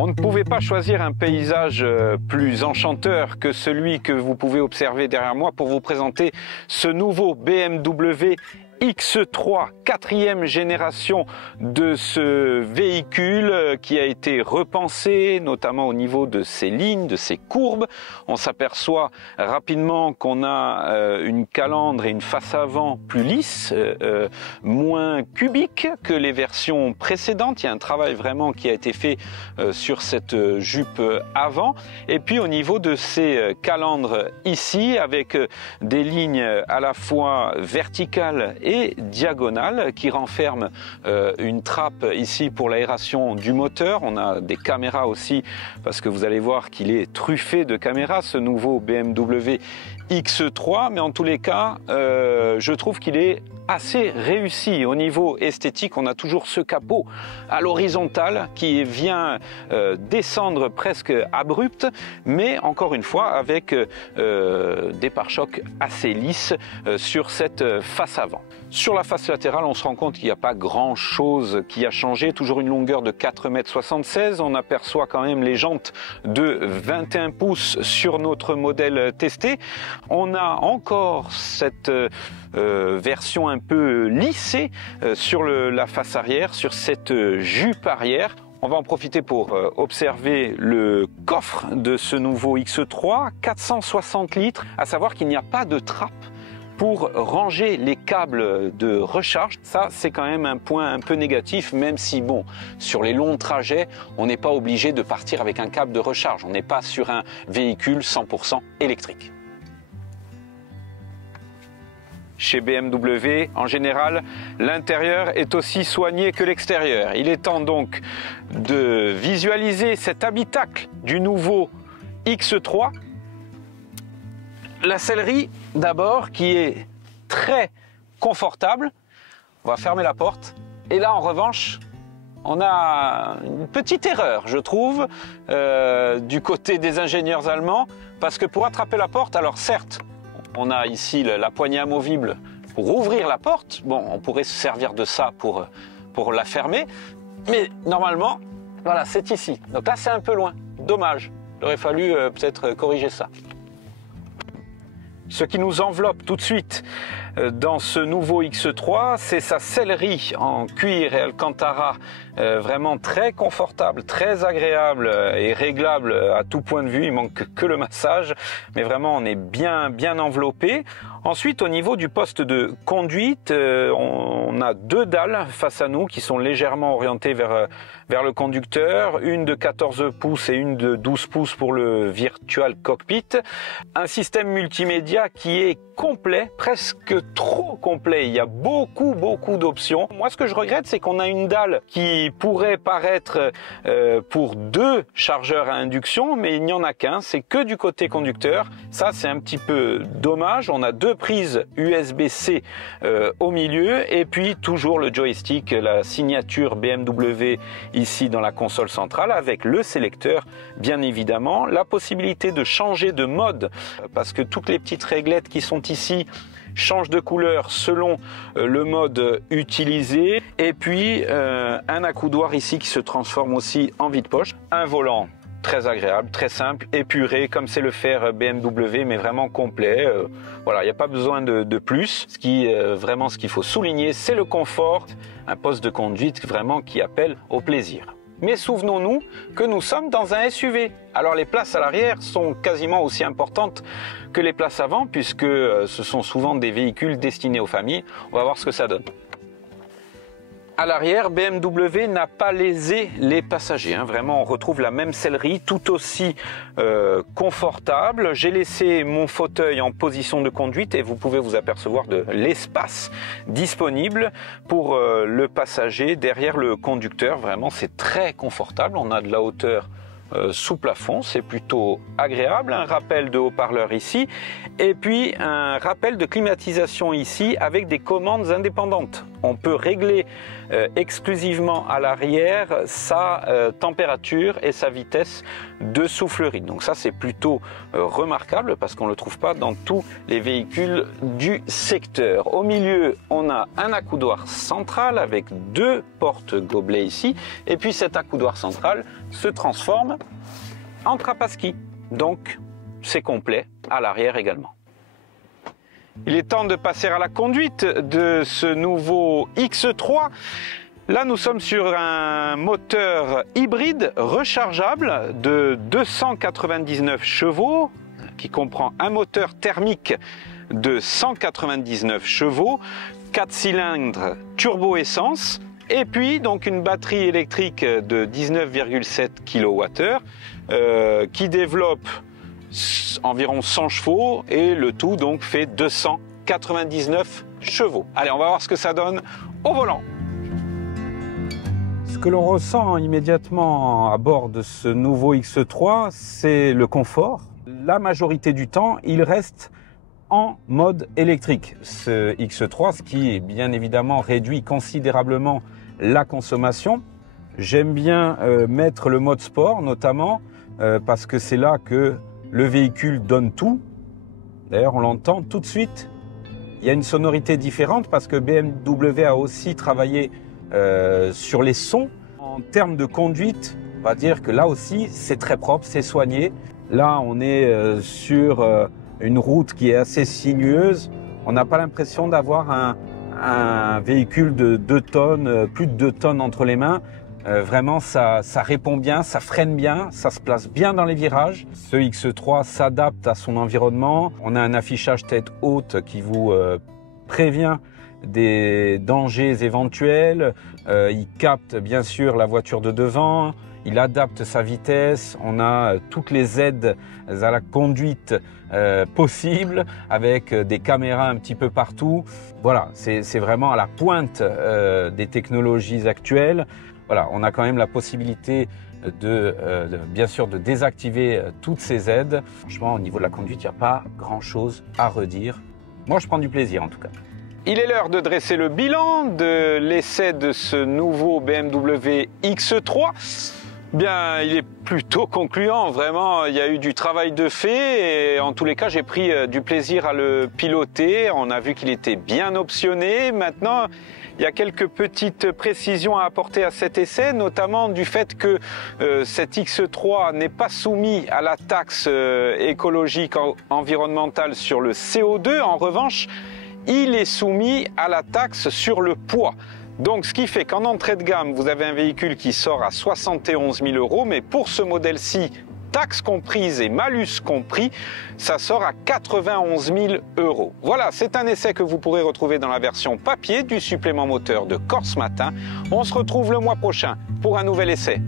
On ne pouvait pas choisir un paysage plus enchanteur que celui que vous pouvez observer derrière moi pour vous présenter ce nouveau BMW X3, quatrième génération de ce véhicule qui a été repensé, notamment au niveau de ses lignes, de ses courbes. On s'aperçoit rapidement qu'on a une calandre et une face avant plus lisses, moins cubiques que les versions précédentes. Il y a un travail vraiment qui a été fait sur cette jupe avant. Et puis au niveau de ces calandres ici, avec des lignes à la fois verticales et diagonale qui renferme une trappe ici pour l'aération du moteur. On a des caméras aussi parce que vous allez voir qu'il est truffé de caméras ce nouveau BMW X3, mais en tous les cas je trouve qu'il est assez réussi au niveau esthétique. On a toujours ce capot à l'horizontale qui vient descendre presque abrupt, mais encore une fois avec des pare-chocs assez lisses sur cette face avant. Sur la face latérale, on se rend compte qu'il n'y a pas grand chose qui a changé, toujours une longueur de 4,76 m. On aperçoit quand même les jantes de 21 pouces sur notre modèle testé. On a encore cette version un peu lissée sur la face arrière, sur cette jupe arrière. On va en profiter pour observer le coffre de ce nouveau X3, 460 litres, à savoir qu'il n'y a pas de trappe pour ranger les câbles de recharge. Ça, c'est quand même un point un peu négatif, même si, bon, sur les longs trajets, on n'est pas obligé de partir avec un câble de recharge. On n'est pas sur un véhicule 100% électrique. Chez BMW, en général, l'intérieur est aussi soigné que l'extérieur. Il est temps donc de visualiser cet habitacle du nouveau X3. La sellerie, d'abord, qui est très confortable. On va fermer la porte. Et là, en revanche, on a une petite erreur, je trouve, du côté des ingénieurs allemands. Parce que pour attraper la porte, alors certes, on a ici la poignée amovible pour ouvrir la porte. Bon, on pourrait se servir de ça pour la fermer. Mais normalement, voilà, c'est ici. Donc là, c'est un peu loin. Dommage. Il aurait fallu peut-être corriger ça. Ce qui nous enveloppe tout de suite dans ce nouveau X3, c'est sa sellerie en cuir et alcantara, vraiment très confortable, très agréable et réglable à tout point de vue. Il manque que le massage, mais vraiment on est bien enveloppé. Ensuite, au niveau du poste de conduite, on a deux dalles face à nous qui sont légèrement orientées vers le conducteur, une de 14 pouces et une de 12 pouces pour le Virtual Cockpit. Un système multimédia qui est complet, presque trop complet. Il y a beaucoup d'options. Moi, ce que je regrette, c'est qu'on a une dalle qui pourrait paraître pour deux chargeurs à induction, mais il n'y en a qu'un. C'est que du côté conducteur. Ça, c'est un petit peu dommage. On a deux prises USB-C au milieu et puis toujours le joystick, la signature BMW ici dans la console centrale avec le sélecteur, bien évidemment. La possibilité de changer de mode parce que toutes les petites réglettes qui sont ici change de couleur selon le mode utilisé et puis un accoudoir ici qui se transforme aussi en vide-poche, un volant très agréable, très simple, épuré comme c'est le faire BMW mais vraiment complet. Voilà, il n'y a pas besoin de plus. Vraiment ce qu'il faut souligner, c'est le confort, un poste de conduite vraiment qui appelle au plaisir. Mais souvenons-nous que nous sommes dans un SUV. Alors les places à l'arrière sont quasiment aussi importantes que les places avant puisque ce sont souvent des véhicules destinés aux familles. On va voir ce que ça donne. À l'arrière, BMW n'a pas lésé les passagers. Vraiment, on retrouve la même sellerie, tout aussi confortable. J'ai laissé mon fauteuil en position de conduite et vous pouvez vous apercevoir de l'espace disponible pour le passager derrière le conducteur. Vraiment, c'est très confortable. On a de la hauteur sous plafond, c'est plutôt agréable. Un rappel de haut-parleur ici et puis un rappel de climatisation ici avec des commandes indépendantes. on peut régler exclusivement à l'arrière sa température et sa vitesse de soufflerie. Donc ça c'est plutôt remarquable parce qu'on ne le trouve pas dans tous les véhicules du secteur. Au milieu, on a un accoudoir central avec 2 portes gobelets ici, et puis cet accoudoir central se transforme en trappe à ski. Donc c'est complet à l'arrière également. Il est temps de passer à la conduite de ce nouveau X3. Là, nous sommes sur un moteur hybride rechargeable de 299 chevaux qui comprend un moteur thermique de 199 chevaux, 4 cylindres turbo-essence et puis donc une batterie électrique de 19,7 kWh qui développe environ 100 chevaux et le tout donc fait 299 chevaux. Allez, on va voir ce que ça donne au volant. Ce que l'on ressent immédiatement à bord de ce nouveau X3, c'est le confort. La majorité du temps, il reste en mode électrique. Ce X3, ce qui bien évidemment réduit considérablement la consommation. J'aime bien mettre le mode sport notamment parce que c'est là que le véhicule donne tout. D'ailleurs, on l'entend tout de suite. Il y a une sonorité différente parce que BMW a aussi travaillé sur les sons. En termes de conduite, on va dire que là aussi, c'est très propre, c'est soigné. Là, on est sur une route qui est assez sinueuse. On n'a pas l'impression d'avoir un véhicule de 2 tonnes, plus de 2 tonnes entre les mains. Vraiment, ça répond bien, ça freine bien, ça se place bien dans les virages. Ce X3 s'adapte à son environnement. On a un affichage tête haute qui vous prévient des dangers éventuels. Il capte bien sûr la voiture de devant. Il adapte sa vitesse. On a toutes les aides à la conduite possibles avec des caméras un petit peu partout. Voilà, c'est vraiment à la pointe des technologies actuelles. Voilà, on a quand même la possibilité bien sûr de désactiver toutes ces aides. Franchement, au niveau de la conduite, il n'y a pas grand-chose à redire. Moi, je prends du plaisir en tout cas. Il est l'heure de dresser le bilan de l'essai de ce nouveau BMW X3. Bien, il est plutôt concluant, vraiment, il y a eu du travail de fait et en tous les cas, j'ai pris du plaisir à le piloter. On a vu qu'il était bien optionné. Maintenant, il y a quelques petites précisions à apporter à cet essai, notamment du fait que cet X3 n'est pas soumis à la taxe écologique environnementale sur le CO2. En revanche, il est soumis à la taxe sur le poids. Donc, ce qui fait qu'en entrée de gamme, vous avez un véhicule qui sort à 71 000 €, mais pour ce modèle-ci, taxes comprises et malus compris, ça sort à 91 000 €. Voilà, c'est un essai que vous pourrez retrouver dans la version papier du supplément moteur de Corse Matin. On se retrouve le mois prochain pour un nouvel essai.